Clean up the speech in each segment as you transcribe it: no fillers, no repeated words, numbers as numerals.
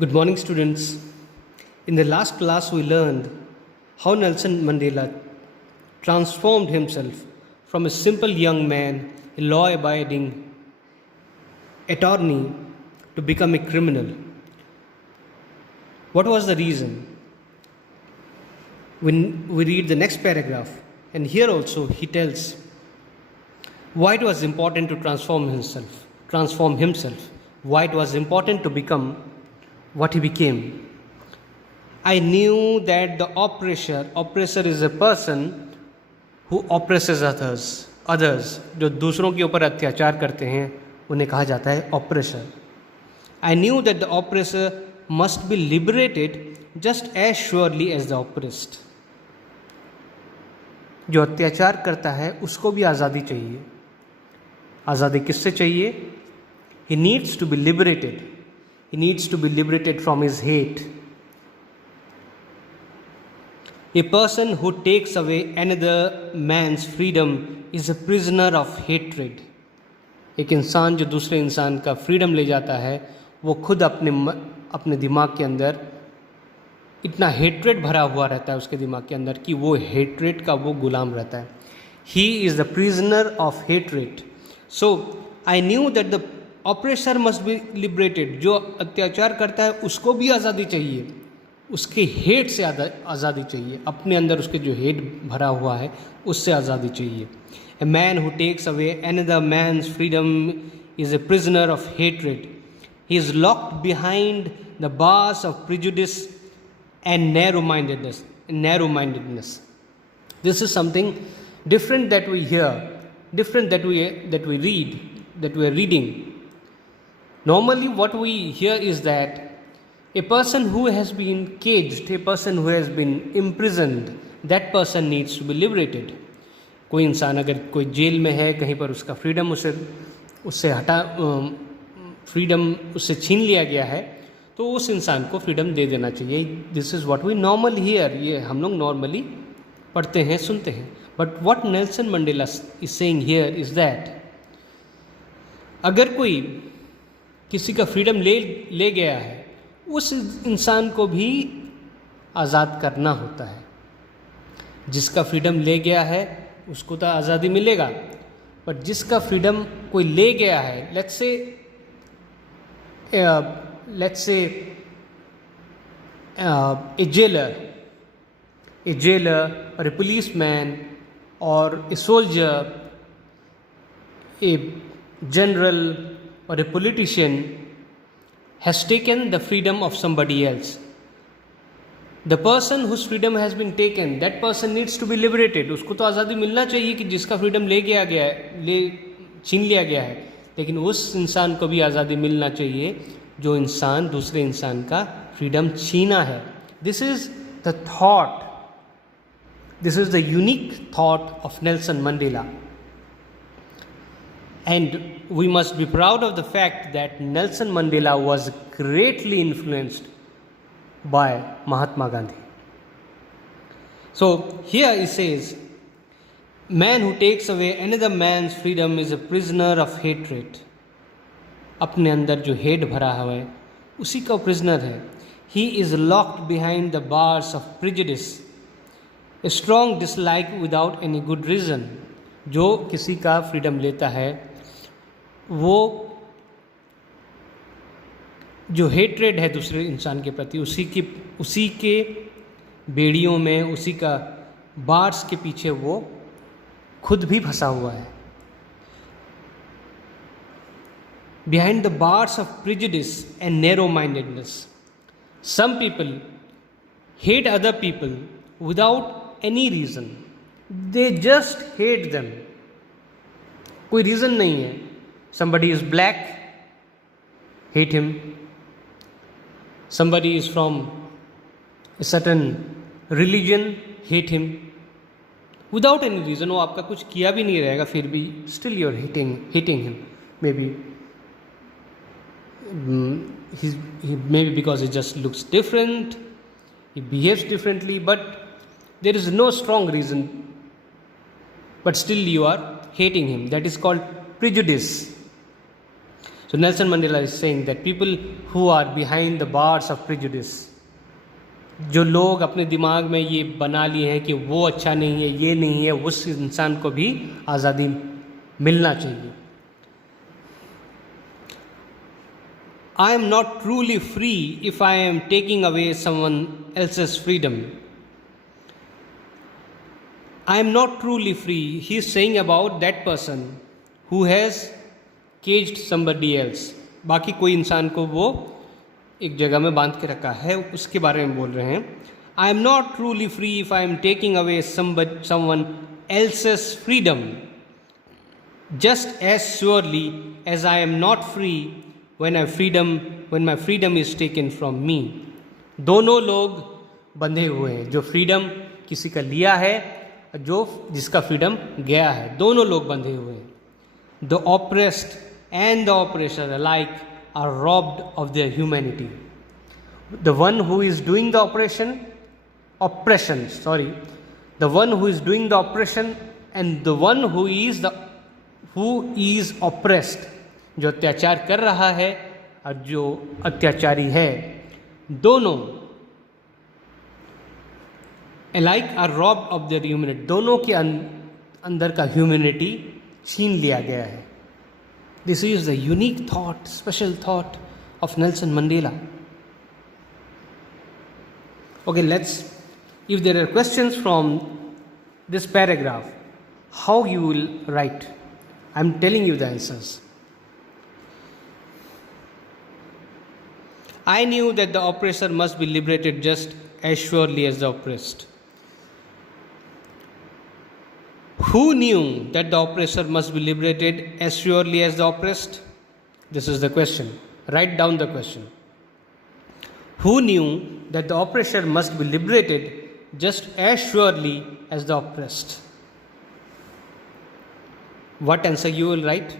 Good morning, students. In the last class, we learned how Nelson Mandela transformed himself from a simple young man, a law abiding attorney, to become a criminal. What was the reason? When we read the next paragraph, and here also he tells why it was important to transform himself, why it was important to become what he became. I knew that the oppressor is a person who oppresses others, जो दूसरों के ऊपर अत्याचार करते हैं उन्हें कहा जाता है oppressor. I knew that the oppressor must be liberated just as surely as the oppressed. जो अत्याचार करता है उसको भी आज़ादी चाहिए. आज़ादी किससे चाहिए? He needs to be liberated. He needs to be liberated from his hate. A person who takes away another man's freedom is a prisoner of hatred. एक इंसान जो दूसरे इंसान का फ्रीडम ले जाता है वो खुद अपने दिमाग के अंदर इतना हेट्रेड भरा हुआ रहता है उसके दिमाग के अंदर कि वो हेट्रेड का वो गुलाम रहता है. He is the prisoner of hatred. So I knew that the oppressor must be liberated. जो अत्याचार करता है उसको भी आज़ादी चाहिए, उसके हेट से आज़ादी चाहिए, अपने अंदर उसके जो हेट भरा हुआ है उससे आज़ादी चाहिए. A man who takes away another man's freedom is a prisoner of hatred. He is locked behind the bars of prejudice and narrow-mindedness. This is something different that we hear, different that we read, that we are reading. Normally what we hear is that a person who has been caged, a person who has been imprisoned, that person needs to be liberated. कोई इंसान अगर कोई jail में है, कहीं पर उसका freedom freedom उससे छीन लिया गया है, तो उस इंसान को फ्रीडम दे देना चाहिए. This is what we normally hear, ये हम लोग नॉर्मली पढ़ते हैं, सुनते हैं. But what Nelson Mandela is saying here is that अगर कोई किसी का फ्रीडम ले गया है, उस इंसान को भी आज़ाद करना होता है. जिसका फ्रीडम ले गया है उसको तो आज़ादी मिलेगा, बट जिसका फ्रीडम कोई ले गया है, let's say a jailer or a policeman or a soldier, a general or a politician has taken the freedom of somebody else. The person whose freedom has been taken, that person needs to be liberated. उसको तो आज़ादी मिलना चाहिए कि जिसका freedom छीन लिया गया है, लेकिन उस इंसान को भी आज़ादी मिलना चाहिए जो इंसान दूसरे इंसान का फ्रीडम छीना है. This is the thought, this is the unique thought of Nelson Mandela. And we must be proud of the fact that Nelson Mandela was greatly influenced by Mahatma Gandhi. So here he says, man who takes away another man's freedom is a prisoner of hatred. अपने अंदर जो hate भरा हुआ है उसी का prisoner है. He is locked behind the bars of prejudice, a strong dislike without any good reason. जो किसी का फ्रीडम लेता है वो जो हेट्रेड है दूसरे इंसान के प्रति, उसी के बेड़ियों में, उसी का बार्स के पीछे वो खुद भी फंसा हुआ है. Behind the bars of prejudice and narrow-mindedness. Some people hate other people without any reason. They just hate them. कोई रीज़न नहीं है. Somebody is black, hate him. Somebody is from a certain religion, hate him. Without any reason, वो आपका कुछ किया भी नहीं रहेगा, फिर भी still you are hating him. Maybe because he just looks different, he behaves differently, but there is no strong reason, but still you are hating him. That is called prejudice. So Nelson Mandela is saying that people who are behind the bars of prejudice, जो लोग अपने दिमाग में ये बना लिए हैं कि वो अच्छा नहीं है, ये नहीं है, उस इंसान को भी आज़ादी मिलना चाहिए. I am not truly free if I am taking away someone else's freedom. I am not truly free. He is saying about that person who has caged somebody else. बाकी कोई इंसान को वो एक जगह में बांध के रखा है, उसके बारे में बोल रहे हैं. I am not truly free if I am taking away someone else's freedom, just as surely as I am not free when my freedom is taken from me. दोनों लोग बंधे हुए हैं, जो फ्रीडम किसी का लिया है, जो जिसका फ्रीडम गया है, दोनों लोग बंधे हुए हैं. The oppressed and the oppressor alike are robbed of their humanity. The one who is doing the oppression, the one who is doing the oppression and the one who is oppressed, जो अत्याचार कर रहा है और जो अत्याचारी है, दोनों alike are robbed of their humanity. दोनों के अंदर का ह्यूमैनिटी छीन लिया गया है. This is the unique thought, special thought of Nelson Mandela. Okay, if there are questions from this paragraph, how you will write? I am telling you the answers. I knew that the oppressor must be liberated just as surely as the oppressed. Who knew that the oppressor must be liberated as surely as the oppressed? This is the question. Write down the question. Who knew that the oppressor must be liberated just as surely as the oppressed? What answer you will write?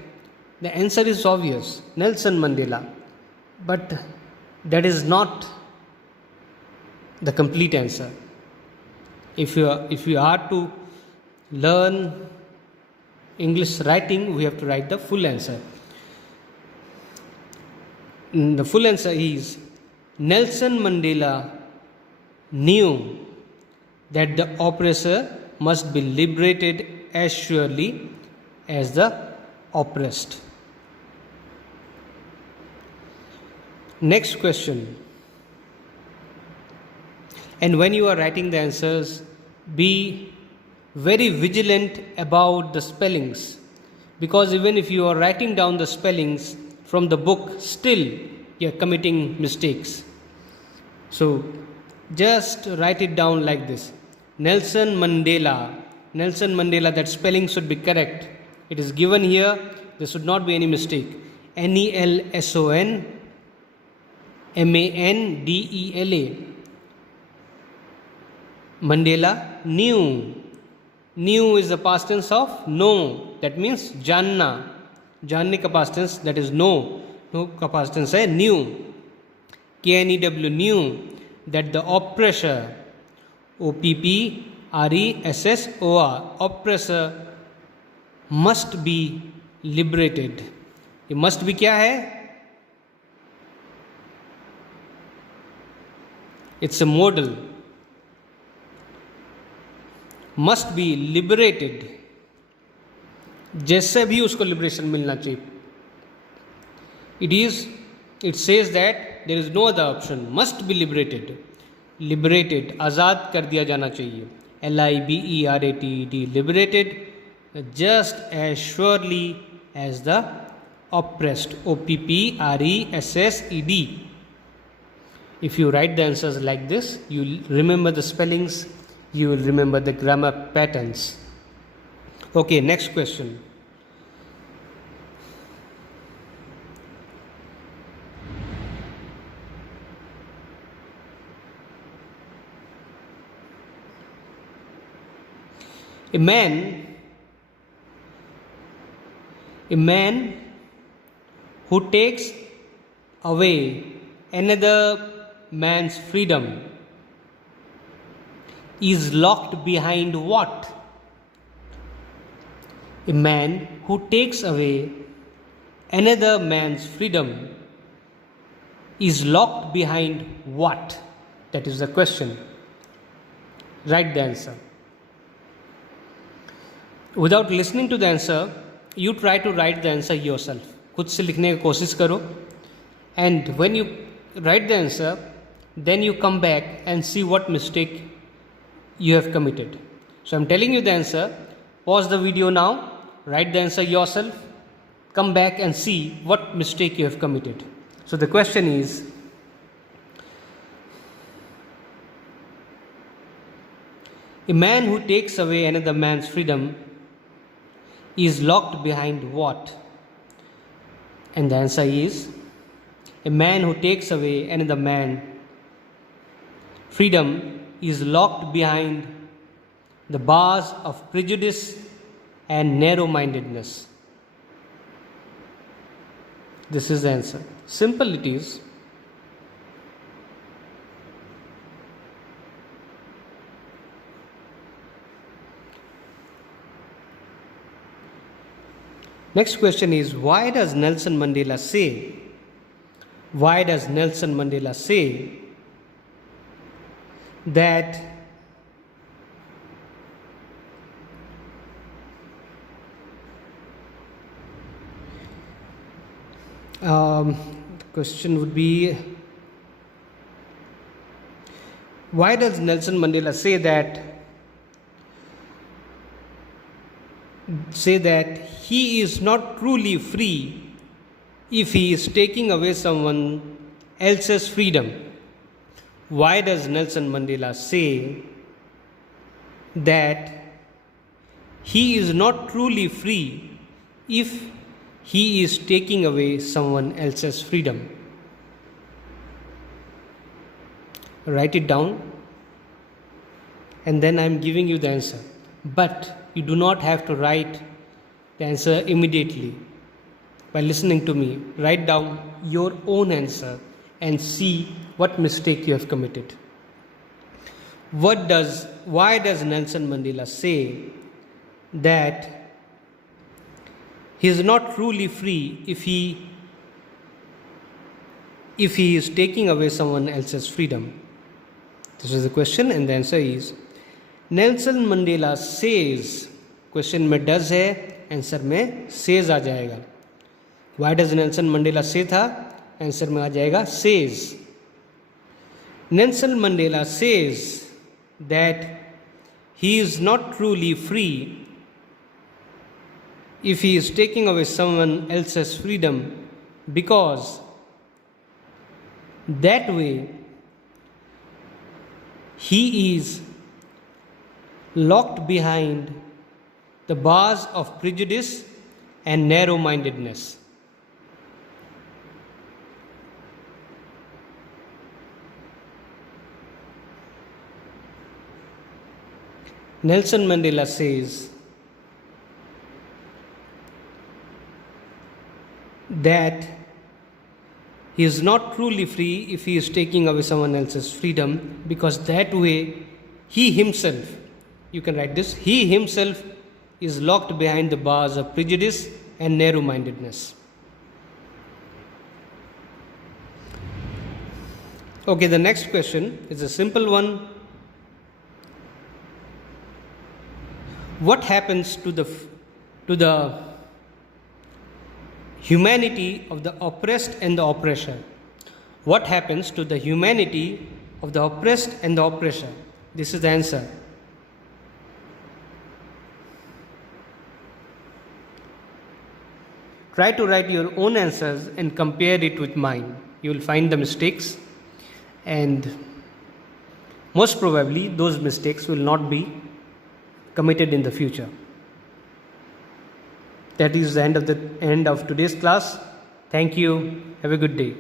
The answer is obvious, Nelson Mandela. But that is not the complete answer. If you are to learn English writing, we have to write the full answer. The full answer is Nelson Mandela knew that the oppressor must be liberated as surely as the oppressed. Next question. And when you are writing the answers, be very vigilant about the spellings, because even if you are writing down the spellings from the book, still you are committing mistakes. So just write it down like this. Nelson Mandela, that spelling should be correct. It is given here, there should not be any mistake. Nelson Mandela. Mandela knew. Knew is the past tense of know. That means जानना. जानने का past tense, that is know. Know का past tense है knew. KNEW knew that the oppressor, OPPRESSOR, oppressor must be liberated. ये must be क्या है? It's a modal. Must be liberated. जैसे भी उसको liberation मिलना चाहिए. It says that there is no other option. Must be liberated. Liberated, आज़ाद कर दिया जाना चाहिए. LIBERATED, liberated, just as surely as the oppressed. OPPRESSED. If you write the answers like this, you will remember the spellings, you will remember the grammar patterns. Okay, next question. A man who takes away another man's freedom is locked behind what? A man who takes away another man's freedom is locked behind what? That is the question. Write the answer. Without listening to the answer, you try to write the answer yourself. खुद से लिखने की कोशिश करो. And when you write the answer, then you come back and see what mistake you have committed. So I'm telling you the answer. Pause the video now, write the answer yourself, come back and see what mistake you have committed. So the question is, a man who takes away another man's freedom is locked behind what? And the answer is, a man who takes away another man's freedom is locked behind the bars of prejudice and narrow-mindedness. This is the answer. Simple it is. Next question is, why does Nelson Mandela say that the question would be, why does Nelson Mandela say that he is not truly free if he is taking away someone else's freedom? Why does Nelson Mandela say that he is not truly free if he is taking away someone else's freedom? Write it down and then I am giving you the answer. But you do not have to write the answer immediately. By listening to me, write down your own answer and see what mistake you have committed. Why does Nelson Mandela say that he is not truly free if he is taking away someone else's freedom? This is the question and the answer is, Nelson Mandela says, question में does है, answer में says आ जाएगा. Why does Nelson Mandela से था, answer में आ जाएगा says. Nelson Mandela says that he is not truly free if he is taking away someone else's freedom, because that way he is locked behind the bars of prejudice and narrow-mindedness. Nelson Mandela says that he is not truly free if he is taking away someone else's freedom, because that way he himself, you can write this, he himself is locked behind the bars of prejudice and narrow-mindedness. Okay, the next question is a simple one. What happens to the humanity of the oppressed and the oppressor? What happens to the humanity of the oppressed and the oppressor? This is the answer. Try to write your own answers and compare it with mine. You will find the mistakes, and most probably those mistakes will not be committed in the future. That is the end of today's class. Thank you. Have a good day.